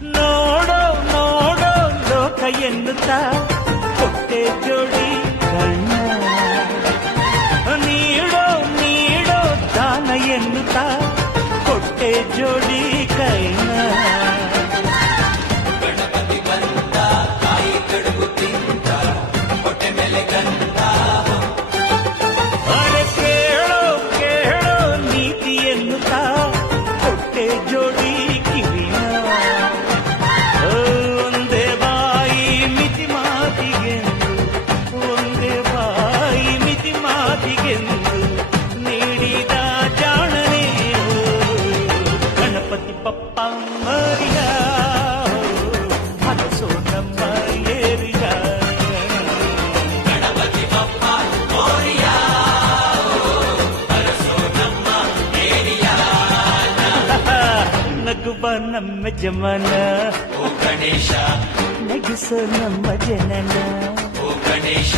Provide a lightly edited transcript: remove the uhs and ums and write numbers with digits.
ನೋಡೋ ನೋಡೋ ಲೋಕ ಎನ್ನುತ್ತಾ ಕೊಟ್ಟೆ ಜೋಡಿ ಕಣ್ಣ, ನೀಡೋ ನೀಡೋ ದಾನ ಎನ್ನುತ್ತಾ ಕೊಟ್ಟೆ ಜೋಡಿ ಕೈನ. ಅರೆ ಕೇಳೋ ಕೇಳೋ ನೀತಿ ಎನ್ನುತ್ತಾ ಕೊಟ್ಟೆ ಜೋಡಿ ಕಿವಿನ. ಒಂದೇ ಬಾಯಿ ಮಿತಿ ಮಾತಿಗೆಂದು, ಒಂದೇ ಬಾಯಿ ಮಿತಿ ಮಾತಿಗೆಂದು ನೀಡಿದ ಜಾಣನೆ ಗಣಪತಿ ಪಪ್ಪ ಮರಿಯ ಹಲಸೋ ನಮ್ಮ ಏರಿಯ. ಗಣಪತಿ ಪಪ್ಪ ಮೋರಿಯ ಹಲಸೋ ನಮ್ಮ ಏರಿಯ. ನಗುವ ನಮ್ಮ ಜಮನ ಓ ಗಣೇಶ, ನಗಿಸೋ ನಮ್ಮ ಜನನ. ಓ ಗಣೇಶ,